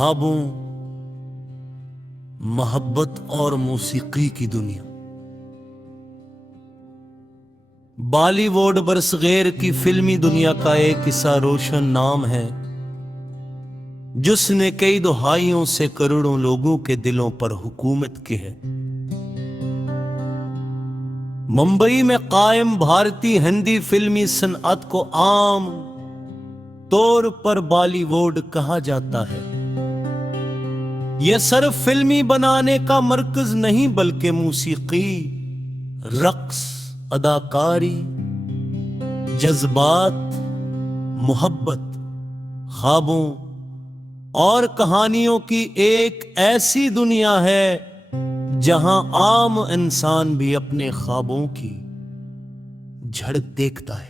ख्वाबों, मोहब्बत और मौसीकी की दुनिया। बॉलीवुड बरसगैर की फिल्मी दुनिया का एक किस्सा रोशन नाम है, जिसने कई दहाइयों से करोड़ों लोगों के दिलों पर हुकूमत की है। मुंबई में कायम भारतीय हिंदी फिल्मी सनअत को आम तौर पर बॉलीवुड कहा जाता है। यह सिर्फ फिल्मी बनाने का मरकज नहीं, बल्कि मौसीकी, रक्स, अदाकारी, जज्बात, मोहब्बत, ख्वाबों और कहानियों की एक ऐसी दुनिया है जहां आम इंसान भी अपने ख्वाबों की झड़क देखता है।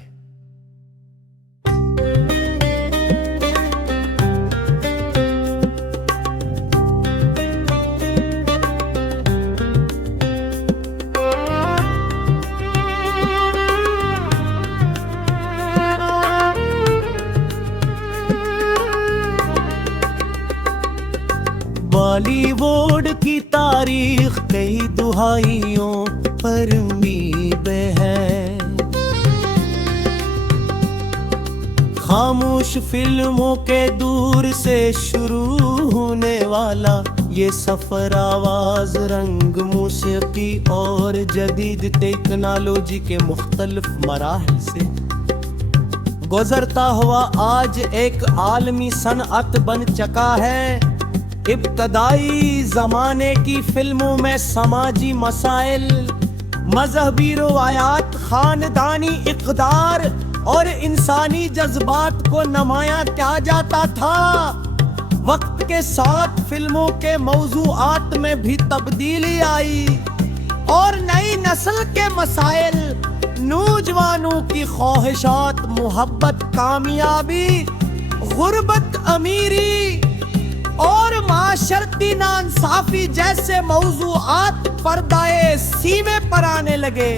बॉलीवुड की तारीख कई दुहाइयों पर मीबे है। खामोश फिल्मों के दूर से शुरू होने वाला ये सफर आवाज, रंग, मौसीकी और जदीद टेक्नोलॉजी के मुख्तलिफ मराहल से गुजरता हुआ आज एक आलमी सनअत बन चुका है। इब्तदाई जमाने की फिल्मों में समाजी मसाइल, मजहबी रवायात, खानदानी इक़दार और इंसानी जज्बात को नुमायां किया जाता था। वक्त के साथ फिल्मों के मौज़ूआत में भी तब्दीली आई और नई नस्ल के मसाइल, नौजवानों की ख्वाहिशात, मोहब्बत, कामयाबी, गुर्बत, अमीरी और माशरती नाइंसाफी जैसे मौज़ूआत पर्दाए सीमे पर आने लगे।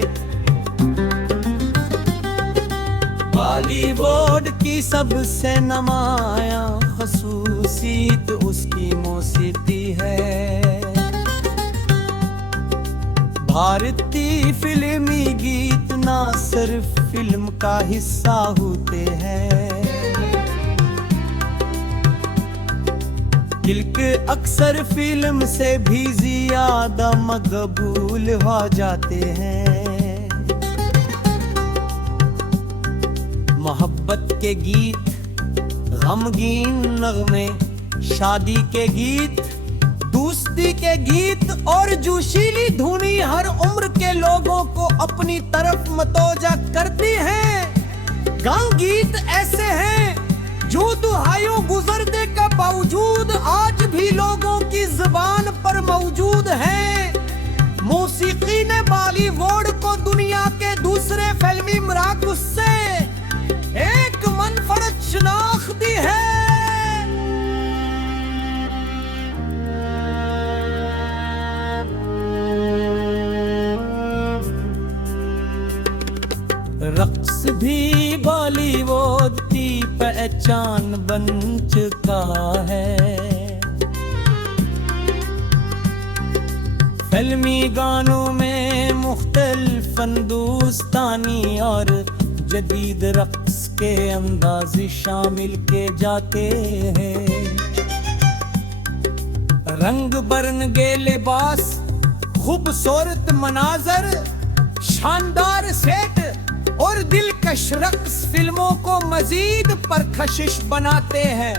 बॉलीवुड की सबसे नुमायां खसूसियत उसकी मौसीकी है। भारतीय फिल्मी गीत ना सिर्फ फिल्म का हिस्सा होते हैं, बल्कि अक्सर फिल्म से भी ज्यादा मकबूल हो जाते हैं। मोहब्बत के गीत, गमगीन नगमे, शादी के गीत, दोस्ती के गीत और जोशीली धुनी हर उम्र के लोगों को अपनी तरफ मतवज्जा करती हैं। गाँव गीत ऐसे हैं जो दुहाइयों गुजरने के बावजूद आज भी लोगों की जुबान पर मौजूद है। मौसीकी ने बॉलीवुड को दुनिया के दूसरे फिल्मी मराकज़ से एक मनफरद शनाख्त दी है। रक्स भी बॉलीवुड की पहचान बन चुका है। फिल्मी गानों में मुख्तलिफ हिंदुस्तानी और जदीद रक्स के अंदाज शामिल के जाते हैं। रंग बरंगे लिबास, खूबसूरत मनाजर, शानदार सेट और दिलकश रक्स फिल्मों को मजीद परकशिश बनाते हैं।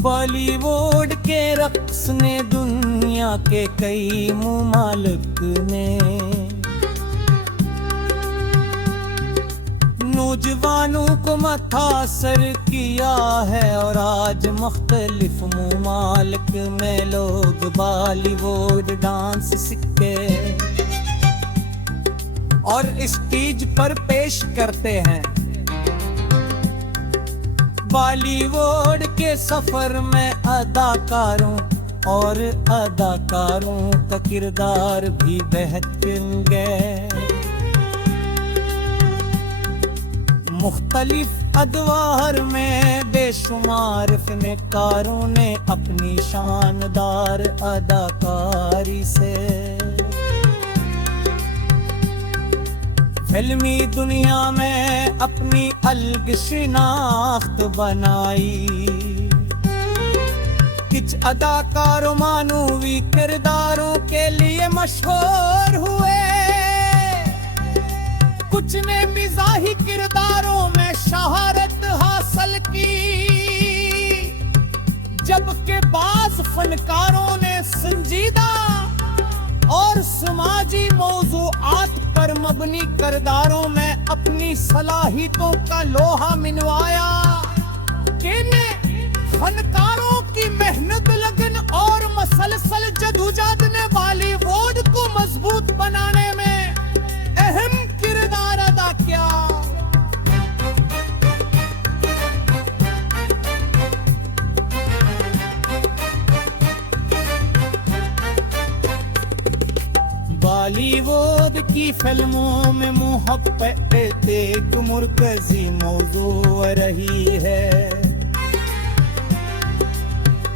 बॉलीवुड के रक्स ने दुनिया के कई मुमालिक में नौजवानों को मुतासर किया है और आज मुख्तलिफ मुमालिक में लोग बॉलीवुड डांस सीखते और स्टेज पर पेश करते हैं। बॉलीवुड के सफर में अदाकारों और अदाकारों का किरदार भी बेहतरीन गए। मुख्तलिफ अदवार में बेशुमार बेशुमार फिल्मकारों ने अपनी शानदार अदाकारी से फिल्मी दुनिया में अपनी अलग शिनाख्त बनाई। कुछ अदाकारों मानवी किरदारों के लिए मशहूर हुए, कुछ ने मिजाही किरदारों में शहरत हासिल की, जबकि बाज़ फनकारों ने संजीदा और समाजी मौज़ूआत पर मबनी किरदारों में अपनी सलाहियतों का लोहा मनवाया। फनकारों की मेहनत, लगन और मसलसल जदोजहद ने बॉलीवुड को मजबूत बनाने में अहम किरदार अदा किया। बॉलीवुड की फिल्मों में मोहब्बत एक मरकजी मौजू रही है।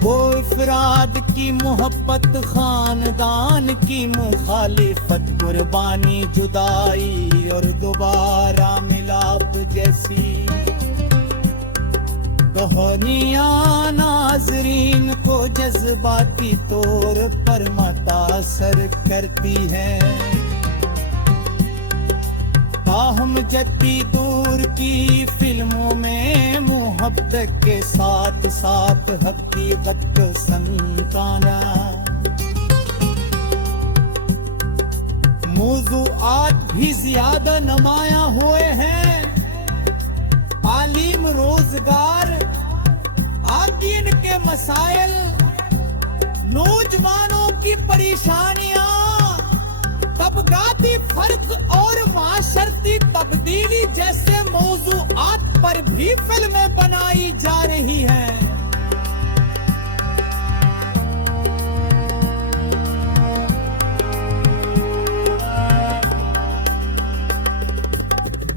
वो अफराद की मोहब्बत, खानदान की मुखालिफत, कुर्बानी, जुदाई और दोबारा मिलाप जैसी कहानियां नाजरीन को जज्बाती तौर पर मुतासर करती हैं। ताहम जद्दी दूर की फिल्मों में मोहब्बत के साथ साथ हकीकत को संताना मौज़ूआत भी ज्यादा नुमाया हुए हैं। तालीम, रोजगार, आदीन के मसाइल, नौजवानों की परेशानियां, तबकाती फर्क और माशरती तब्दीली जैसे मौज़ूआत पर भी फिल्में बनाई जा रही हैं।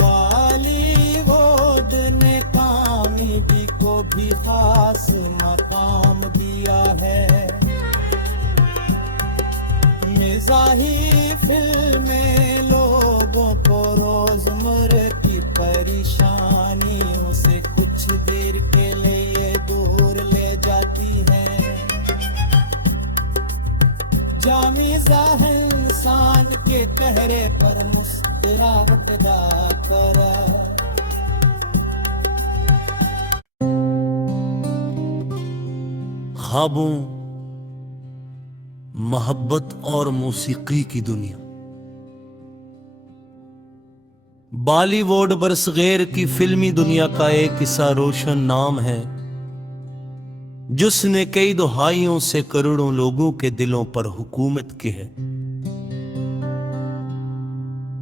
बॉलीवुड ने कामयाबी को भी खास मकाम दिया है। मिज़ाही फिल्में लोगों को रोजमर्रा की परेशानियों से कुछ देर के लिए दूर ले जाती हैं। जामिज़ा इंसान के चेहरे पर मुस्कुराहट दा कर। ख्वाबों, मोहब्बत और मौसीकी की दुनिया। बॉलीवुड बरसगैर की फिल्मी दुनिया का एक हिस्सा रोशन नाम है, जिसने कई दहाइयों से करोड़ों लोगों के दिलों पर हुकूमत की है।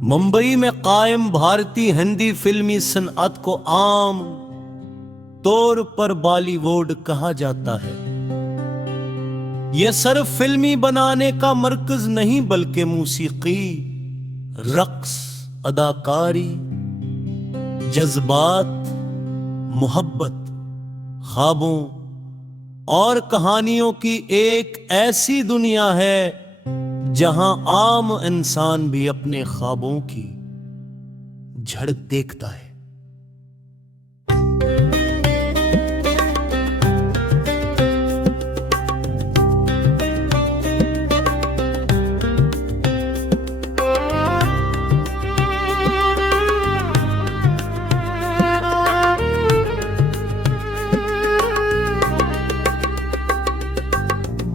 मुंबई में कायम भारतीय हिंदी फिल्मी सनअत को आम तौर पर बॉलीवुड कहा जाता है। यह सिर्फ फिल्मी बनाने का मरकज नहीं, बल्कि मौसीकी, रक्स, अदाकारी, जज्बात, मोहब्बत, ख्वाबों और कहानियों की एक ऐसी दुनिया है जहां आम इंसान भी अपने ख्वाबों की झड़प देखता है।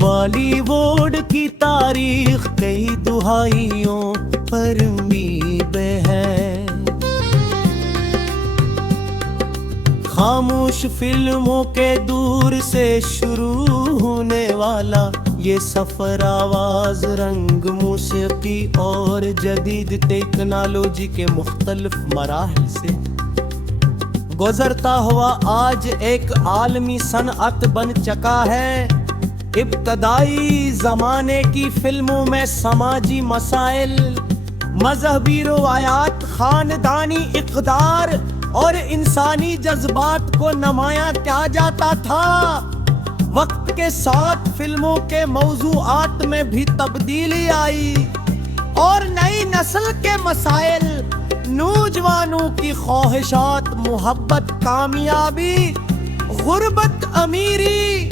बॉलीवुड की तारीख कई दुहाइयों पर मीबे है। खामोश फिल्मों के दूर से शुरू होने वाला ये सफर आवाज, रंग, मौसीकी और जदीद टेक्नोलॉजी के मुख्तलिफ मराहिल से गुजरता हुआ आज एक आलमी सनअत बन चुका है। इब्तदाई जमाने की फिल्मों में समाजी मसाइल, मजहबी रवायात, खानदानी इक़दार और इंसानी जज्बात को नमाया क्या जाता था। वक्त के साथ फिल्मों के मौजूआत में भी तब्दीली आई और नई नस्ल के मसाइल, नौजवानों की ख्वाहिशात, मोहब्बत, कामयाबी, गुर्बत, अमीरी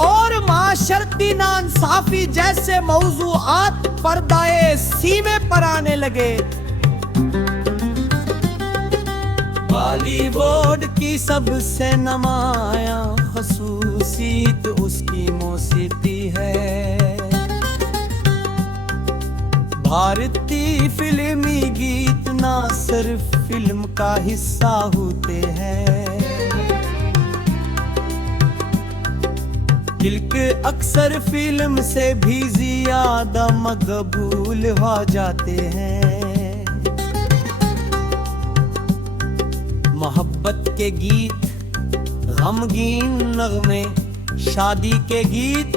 और माशरती नाइंसाफी जैसे मौजूआत पर्दाए सीमे पर आने लगे। बॉलीवुड की सबसे नमाया खसूसियत उसकी मौसीकी है। भारतीय फिल्मी गीत ना सिर्फ फिल्म का हिस्सा होते हैं, बल्कि अक्सर फिल्म से भी ज्यादा मकबूल हो जाते हैं। मोहब्बत के गीत, गमगीन नगमे, शादी के गीत,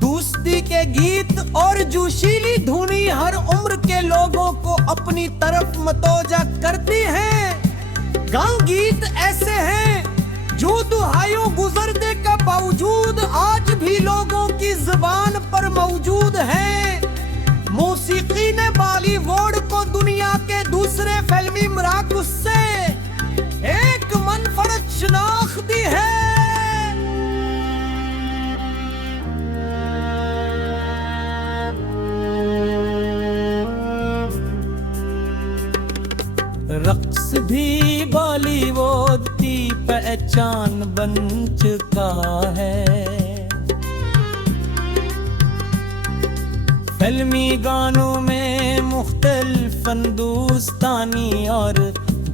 दोस्ती के गीत और जोशीली धुनी हर उम्र के लोगों को अपनी तरफ मतोजा करती हैं। गाँव गीत ऐसे हैं जो दुहाइयों गुजरने के बावजूद आज भी लोगों की जुबान पर मौजूद हैं। मौसीकी ने बॉलीवुड को दुनिया के दूसरे फिल्मी मराकज़ से एक मनफरद शनाख्त दी है। रक्स भी बॉलीवुड की पहचान बन चुका है। फिल्मी गानों में मुख्तलिफ हिंदुस्तानी और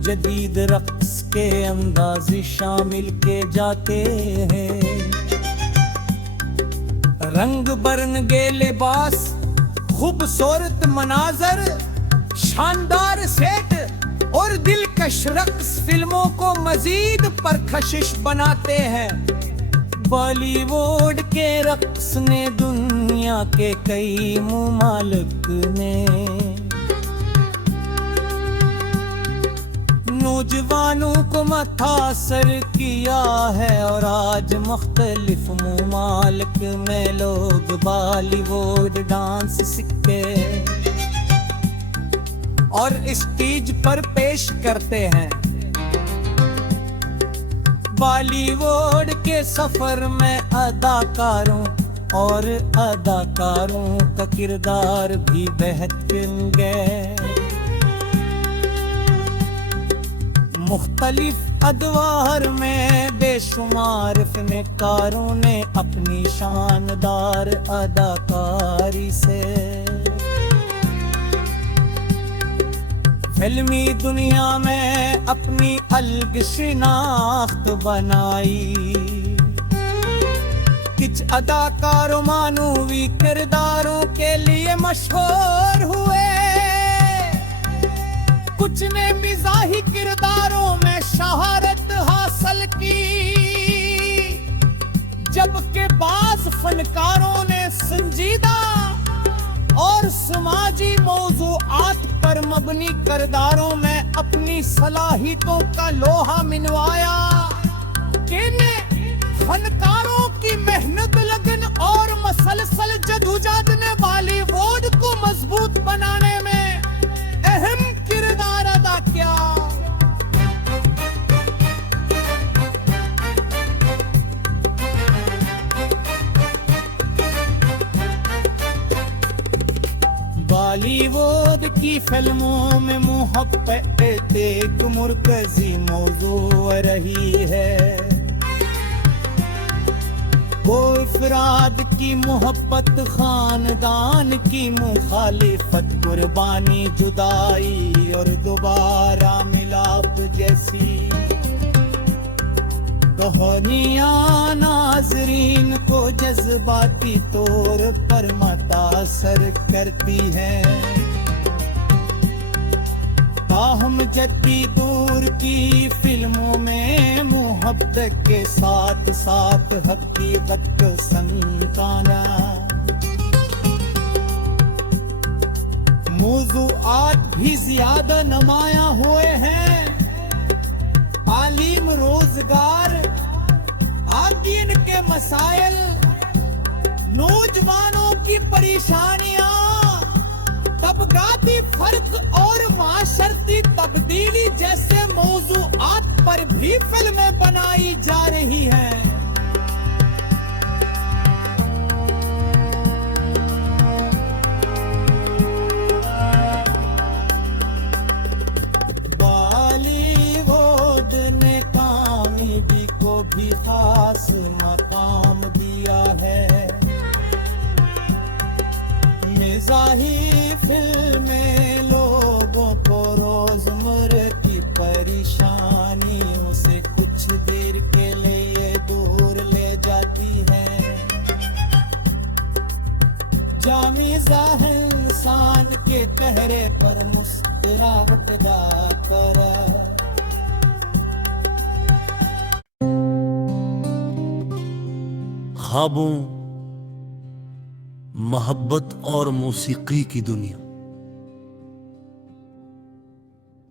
जदीद रक्स के अंदाज़े शामिल के जाते हैं। रंग बरंगे लिबास, खूबसूरत मनाजर, शानदार सेट और दिलकश रक्स फिल्मों को मजीद परकशिश बनाते हैं। बॉलीवुड के रक्स ने दुनिया के कई ममालिक में नौजवानों को मुतासर किया है और आज मुख्तलिफ ममालिक में लोग बॉलीवुड डांस सीखते और स्टेज पर पेश करते हैं। बॉलीवुड के सफर में अदाकारों और अदाकारों का किरदार भी बेहतरीन गए। मुख्तलिफ अदवार में बेशुमार फनकारों ने अपनी शानदार अदाकारी से फिल्मी दुनिया में अपनी अलग शिनाख्त बनाई। कुछ अदाकारों मानवी किरदारों के लिए मशहूर हुए, कुछ ने मिजाही किरदारों में शहरत हासिल की, जबकि बाज़ फनकारों ने संजीदा और समाजी मौज़ूआत पर मबनी किरदारों में अपनी सलाहियतों का लोहा मिनवाया। फनकारों की मेहनत, लगन और मसलसल जदोजहद ने बॉलीवुड को मजबूत बनाने में अहम किरदार अदा किया। बॉलीवुड की फिल्मों में मोहब्बत एक मुर्कजी मौजू रही है। वो अफराद की मोहब्बत, खानदान की मुखालिफत, कुर्बानी, जुदाई और दोबारा मिलाप जैसी कहानियां नाजरीन को जज्बाती तौर पर मुतासर करती हैं। ताहम जद्दी दूर की फिल्मों में मोहब्बत के साथ साथ हकीकत को संताना मौज़ूआत भी ज्यादा नुमाया हुए हैं। तालीम, रोजगार आदि इनके मसाइल, नौजवानों की परेशानियां, तबकाती फर्क और माशरती तब्दीली जैसे मौजूआत पर भी फिल्में बनाई जा रही हैं। बॉलीवुड ने कामयाबी को भी खास मकाम दिया है। मिज़ाही फिल्में लोगों को रोजमर्रा की परेशानियों से कुछ देर के लिए दूर ले जाती है। जामिज़ा इंसान के चेहरे पर मुस्कुराहट दा कर। ख्वाबों, मोहब्बत और मौसीकी की दुनिया।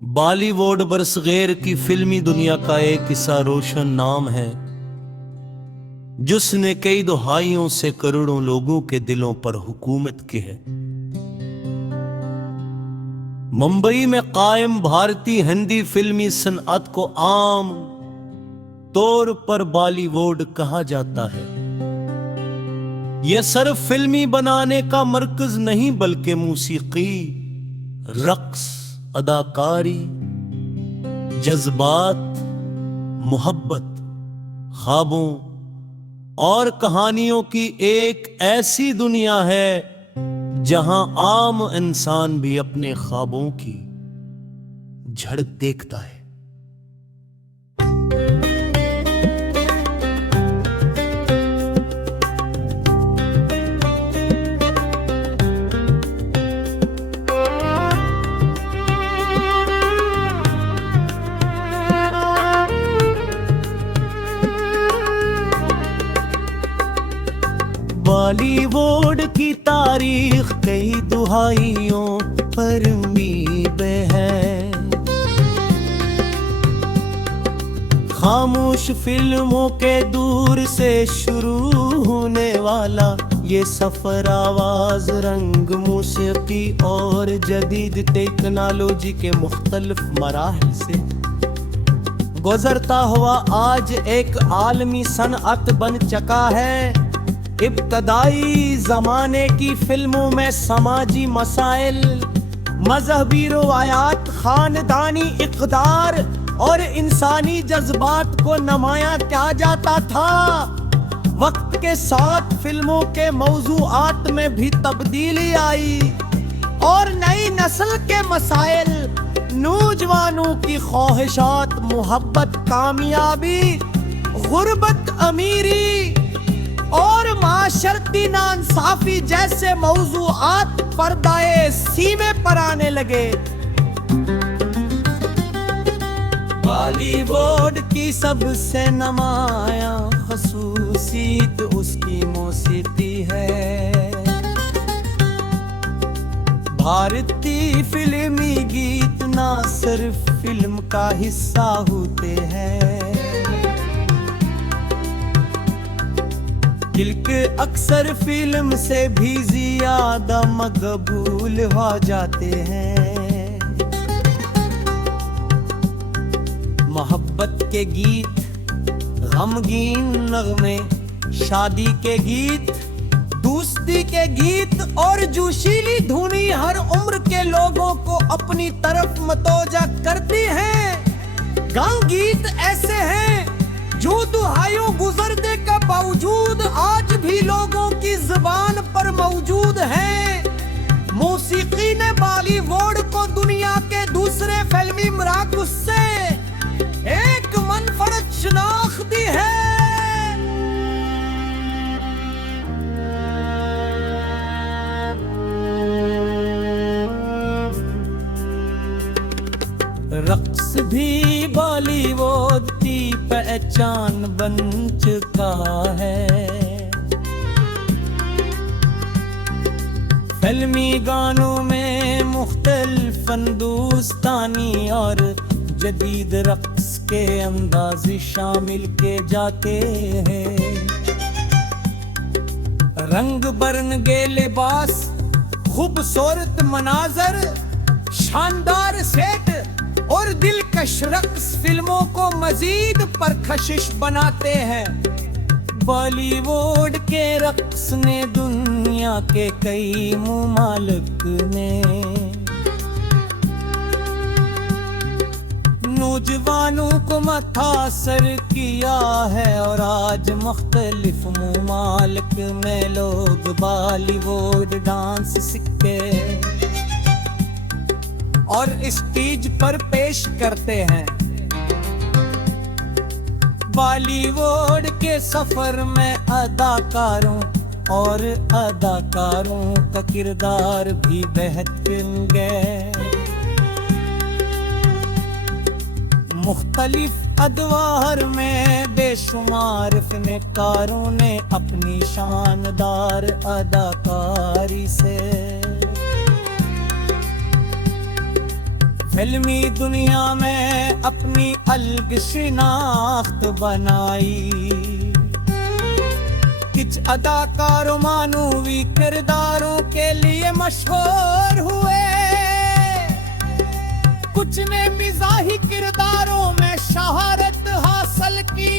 बॉलीवुड बरसगैर की फिल्मी दुनिया का एक ऐसा रोशन नाम है जिसने कई दहाइयों से करोड़ों लोगों के दिलों पर हुकूमत की है। मुंबई में कायम भारतीय हिंदी फिल्मी सनअत को आम तौर पर बॉलीवुड कहा जाता है। यह सिर्फ फिल्मी बनाने का मरकज नहीं बल्कि मौसीकी, रक्स, अदाकारी, जज्बात, मोहब्बत, ख्वाबों और कहानियों की एक ऐसी दुनिया है जहां आम इंसान भी अपने ख्वाबों की झड़क देखता है। बॉलीवुड की तारीख कई दुहाइयों पर मीबे है। खामोश फिल्मों के दूर से शुरू होने वाला ये सफर आवाज, रंग, मौसीकी और जदीद टेक्नोलॉजी के मुख्तलिफ मराहिल से गुजरता हुआ आज एक आलमी सनअत बन चुका है। इब्तदाई जमाने की फिल्मों में समाजी मसाइल, मजहबी रवायात, खानदानी इक़दार और इंसानी जज्बात को नुमायां किया जाता था। वक्त के साथ फिल्मों के मौज़ूआत में भी तब्दीली आई और नई नस्ल के मसाइल, नौजवानों की ख्वाहिशात, मोहब्बत, कामयाबी, गुर्बत, अमीरी और माशरती नाइंसाफी जैसे मौज़ूआत पर्दाए सीमे पर आने लगे। बॉलीवुड की सबसे नुमायां ख़ुसूसियत उसकी मौसीकी है। भारतीय फिल्मी गीत ना सिर्फ फिल्म का हिस्सा होते हैं, बल्कि अक्सर फिल्म से भी ज्यादा मकबूल हो जाते हैं। मोहब्बत के गीत, गमगीन नगमे, शादी के गीत, दोस्ती के गीत और जोशीली धुनी हर उम्र के लोगों को अपनी तरफ मतवज्जा करती हैं। गाँव गीत ऐसे हैं जो दुहाइयों गुजरने के बावजूद आज भी लोगों की जुबान पर मौजूद है। मौसीकी ने बॉलीवुड को दुनिया के दूसरे फिल्मी मराकज़ से एक मनफरद शनाख्त दी है। रक्स भी बॉलीवुड की पहचान बन चुका है। फिल्मी गानों में मुख्तलिफ हिंदुस्तानी और जदीद रक्स के अंदाज़ शामिल के जाते हैं। रंग बरंगे लिबास, खूबसूरत मनाजर, शानदार सेट और दिलकश रक्स फिल्मों को मजीद परकशिश बनाते हैं। बॉलीवुड के रक्स ने दुनिया के कई ममालिक ने नौजवानों को मुतासर किया है, और आज मुख्तलिफ ममालिक में लोग बॉलीवुड डांस सीखते और स्टेज पर पेश करते हैं। बॉलीवुड के सफर में अदाकारों और अदाकारों का किरदार भी बेहतरीन है। मुख्तलिफ अदवार में बेशुमार फनकारों ने अपनी शानदार अदाकारी से फिल्मी दुनिया में अपनी अलग शिनाख्त बनाई। कुछ अदाकार मानवी किरदारों के लिए मशहूर हुए, कुछ ने मिजाही किरदारों में शहरत हासिल की,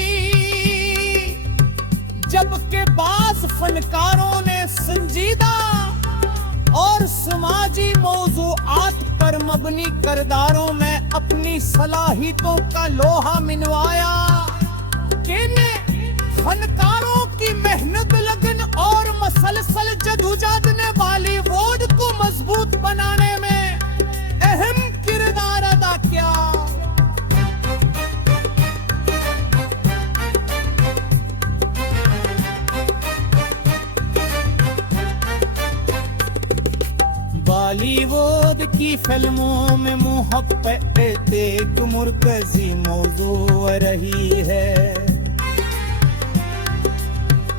जबकि बाज़ फनकारों ने संजीदा और समाजी मौज़ूआत पर मबनी किरदारों में अपनी सलाहियतों का लोहा मनवाया। फनकारों की मेहनत, लगन और मसलसल जदोजहद ने बॉलीवुड को मजबूत बनाने में अहम किरदार अदा किया। बॉलीवुड की फिल्मों में मोहब्बत एक मरकजी मौजू रही है।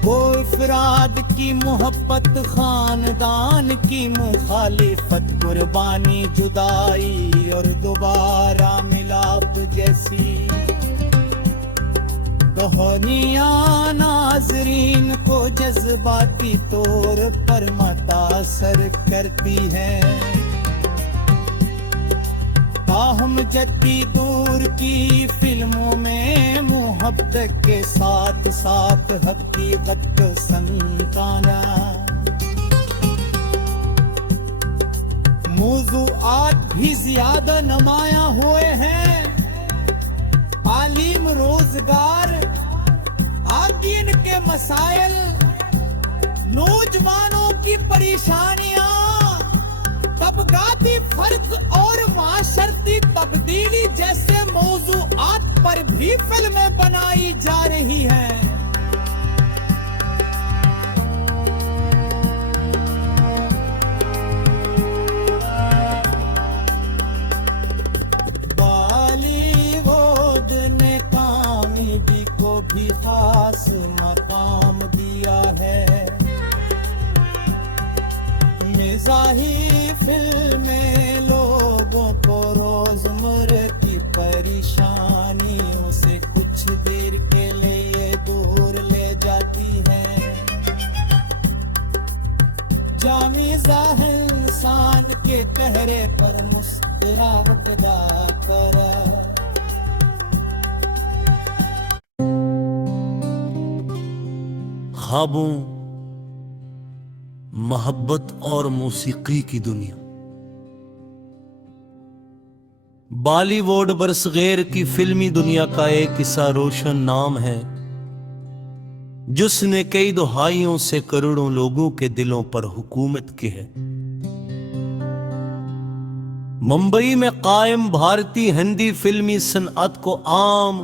वो अफराद की मोहब्बत, खानदान की मुखालिफत, कुर्बानी, जुदाई और दोबारा मिलाप जैसी कहानियां नाजरीन को जज्बाती तौर पर मुतासर करती हैं। ताहम जद्दी दूर की फिल्मों में मोहब्बत के साथ साथ हकीकत संताना मौज़ूआत भी ज्यादा नुमाया हुए हैं। तालीम, रोजगार, आदीन के मसाइल, नौजवानों की परेशानियां, तबकाती फर्क और माशरती तब्दीली जैसे मौज़ूआत पर भी फिल्में बनाई जा रही हैं। बॉलीवुड ने कॉमेडी को भी खास मकाम दिया है। मिजाही फिल्में लोगों को रोजमर्रा की परेशानियों से कुछ देर के लिए दूर ले जाती हैं। जामिज़ा इंसान के चेहरे पर मुस्कुराहट दा कर। ख्वाबों, मोहब्बत और मौसीकी की दुनिया। बॉलीवुड बरसगैर की फिल्मी दुनिया का एक हिस्सा रोशन नाम है, जिसने कई दहाइयों से करोड़ों लोगों के दिलों पर हुकूमत की है। मुंबई में कायम भारतीय हिंदी फिल्मी सनअत को आम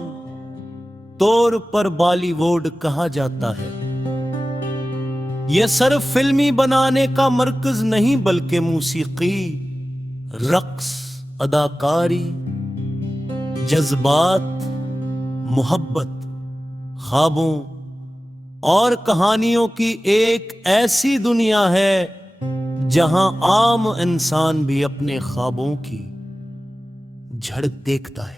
तौर पर बॉलीवुड कहा जाता है। यह सिर्फ फिल्मी बनाने का मरकज नहीं, बल्कि मौसीकी, रक्स, अदाकारी, जज्बात, मोहब्बत, ख्वाबों और कहानियों की एक ऐसी दुनिया है जहां आम इंसान भी अपने ख्वाबों की झड़क देखता है।